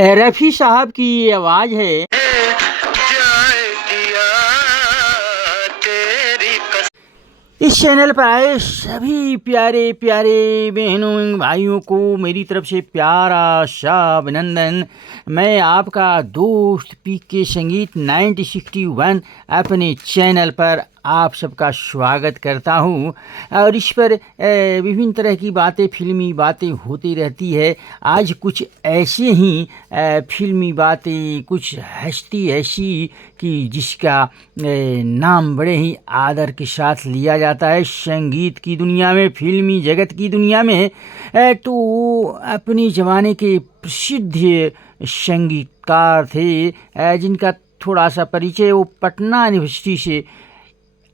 रफ़ी साहब की ये आवाज़ है। इस चैनल पर आए सभी प्यारे प्यारे बहनों भाइयों को मेरी तरफ से प्यारा सा अभिनंदन। मैं आपका दोस्त पीके संगीत 1961 अपने चैनल पर आप सबका स्वागत करता हूं। और इस पर विभिन्न तरह की बातें, फिल्मी बातें होती रहती है। आज कुछ ऐसे ही फिल्मी बातें, कुछ हस्ती ऐसी कि जिसका नाम बड़े ही आदर के साथ लिया जाता है संगीत की दुनिया में, फिल्मी जगत की दुनिया में। तो अपने ज़माने के प्रसिद्ध संगीतकार थे जिनका थोड़ा सा परिचय वो पटना यूनिवर्सिटी से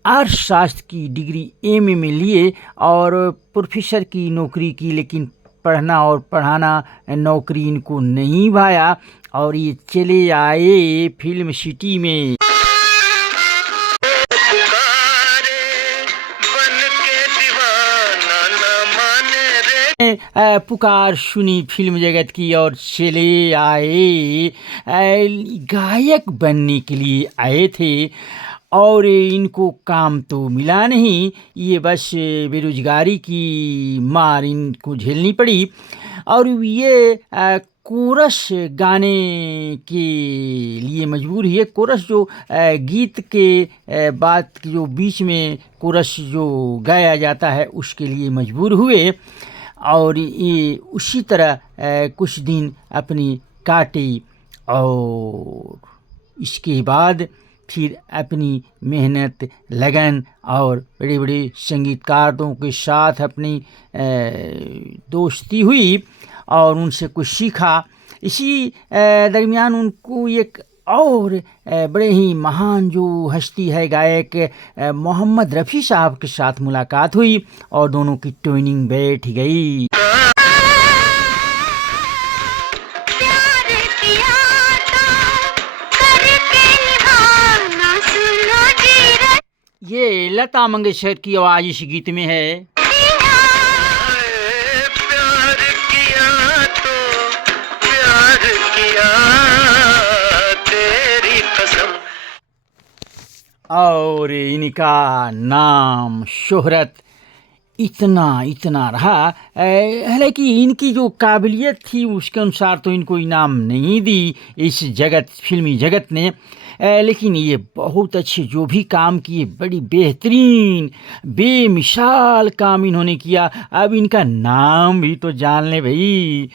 अर्थशास्त्र की डिग्री एमए में लिए और प्रोफेसर की नौकरी की, लेकिन पढ़ना और पढ़ाना नौकरी इनको नहीं भाया और ये चले आए फिल्म सिटी में। पुकार सुनी फिल्म जगत की और चले आए। गायक बनने के लिए आए थे और इनको काम तो मिला नहीं, ये बस बेरोजगारी की मार इनको झेलनी पड़ी और ये कोरस गाने के लिए मजबूर हुए। कोरस जो गीत के बाद जो बीच में कोरस जो गाया जाता है उसके लिए मजबूर हुए और ये उसी तरह कुछ दिन अपनी काटे और इसके बाद फिर अपनी मेहनत, लगन और बड़े बड़े संगीतकारों के साथ अपनी दोस्ती हुई और उनसे कुछ सीखा। इसी दरमियान उनको एक और बड़े ही महान जो हस्ती है गायक मोहम्मद रफ़ी साहब के साथ मुलाकात हुई और दोनों की ट्यूनिंग बैठ गई। ये लता मंगेशकर की आवाज़ इस गीत में है। और इनका नाम, शोहरत इतना रहा। हालांकि इनकी जो काबिलियत थी उसके अनुसार तो इनको इनाम नहीं दी इस फिल्मी जगत ने, लेकिन ये बहुत अच्छे जो भी काम किए, बड़ी बेहतरीन बेमिसाल काम इन्होंने किया। अब इनका नाम भी तो जान ले भाई।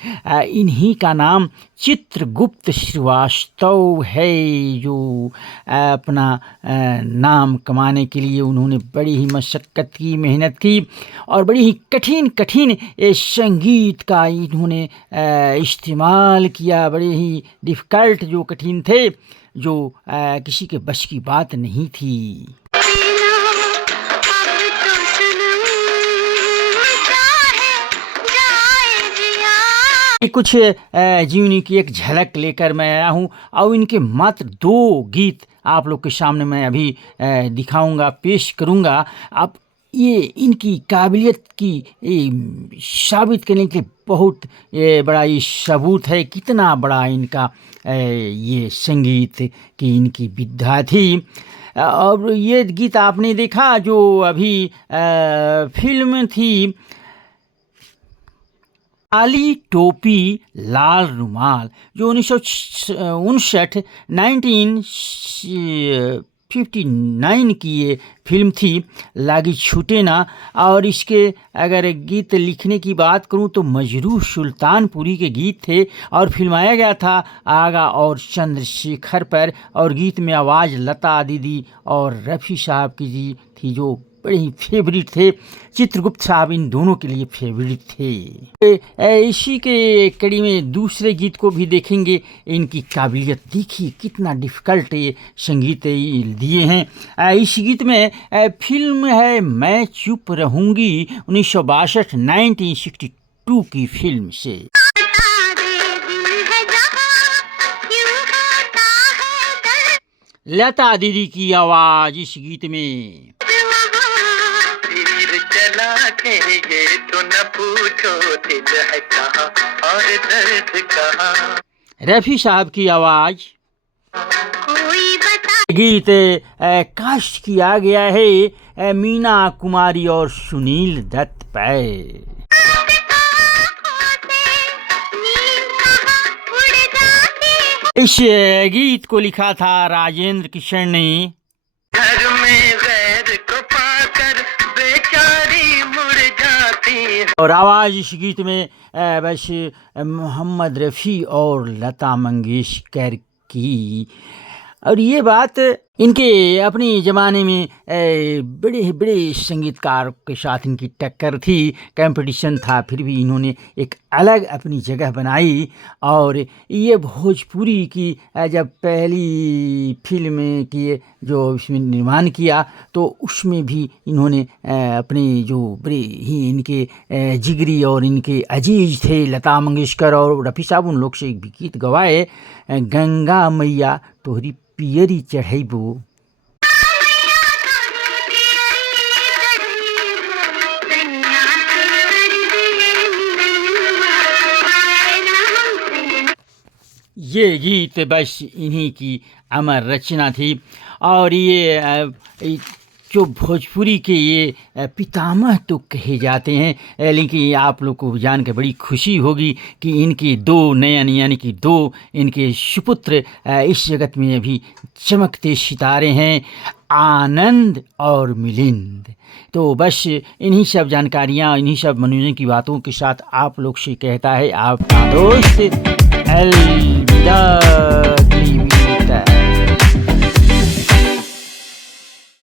इन्हीं का नाम चित्रगुप्त श्रीवास्तव है, जो अपना नाम कमाने के लिए उन्होंने बड़ी ही मशक्क़त की, मेहनत की और बड़ी ही कठिन संगीत का इन्होंने इस्तेमाल किया। बड़े ही डिफ़िकल्ट जो कठिन थे, जो किसी के बस की बात नहीं थी। कुछ जीवनी की एक झलक लेकर मैं आया हूँ और इनके मात्र 2 गीत आप लोग के सामने मैं अभी दिखाऊंगा, पेश करूंगा। आप ये इनकी काबिलियत की साबित करने के लिए बहुत बड़ा ये सबूत है, कितना बड़ा इनका ये संगीत की इनकी विद्या थी। और ये गीत आपने देखा जो अभी फिल्म थी काली टोपी लाल रुमाल, जो 1959 की ये फिल्म थी, लागी छूटे ना। और इसके अगर गीत लिखने की बात करूं तो मजरूह सुल्तानपुरी के गीत थे और फिल्माया गया था आगा और चंद्रशेखर पर। और गीत में आवाज़ लता दीदी और रफ़ी साहब की जी थी, जो बड़े ही फेवरेट थे। चित्रगुप्त साहब इन दोनों के लिए फेवरेट थे। इसी के कड़ी में दूसरे गीत को भी देखेंगे। इनकी काबिलियत देखिए, कितना डिफ़िकल्ट ये संगीत दिए हैं। इस गीत में फिल्म है मैं चुप रहूँगी, 1962 की फिल्म से। लता दीदी की आवाज़ इस गीत में। ये तो न पूछो दिल है कहाँ और दर्द कहाँ। रफ़ी साहब की आवाज़। गीत कास्ट किया गया है मीना कुमारी और सुनील दत्त पे। इस गीत को लिखा था राजेंद्र किशन ने। घर में गैर को पाकर बेचारी मुड़ जाती, और आवाज इस गीत में बस मोहम्मद रफ़ी और लता मंगेशकर की। और ये बात इनके अपने ज़माने में बड़े बड़े संगीतकार के साथ इनकी टक्कर थी, कंपटीशन था, फिर भी इन्होंने एक अलग अपनी जगह बनाई। और ये भोजपुरी की जब पहली फिल्म की जो इसमें निर्माण किया तो उसमें भी इन्होंने अपने जो बड़े ही इनके जिगरी और इनके अजीज थे लता मंगेशकर और रफ़ी साहब, उन लोग से एक भी गीत गवाए, गंगा मैया तोहरी पियरी चढ़ैबो। ये गीत बस इन्हीं की अमर रचना थी। और ये जो भोजपुरी के ये पितामह तो कहे जाते हैं, लेकिन आप लोग को जान के बड़ी खुशी होगी कि इनके दो नयन यानी कि दो इनके सुपुत्र इस जगत में अभी चमकते सितारे हैं, आनंद और मिलिंद। तो बस इन्हीं सब जानकारियाँ, इन्हीं सब मनोरंजन की बातों के साथ आप लोग से कहता है आपका दोस्त अलविदा।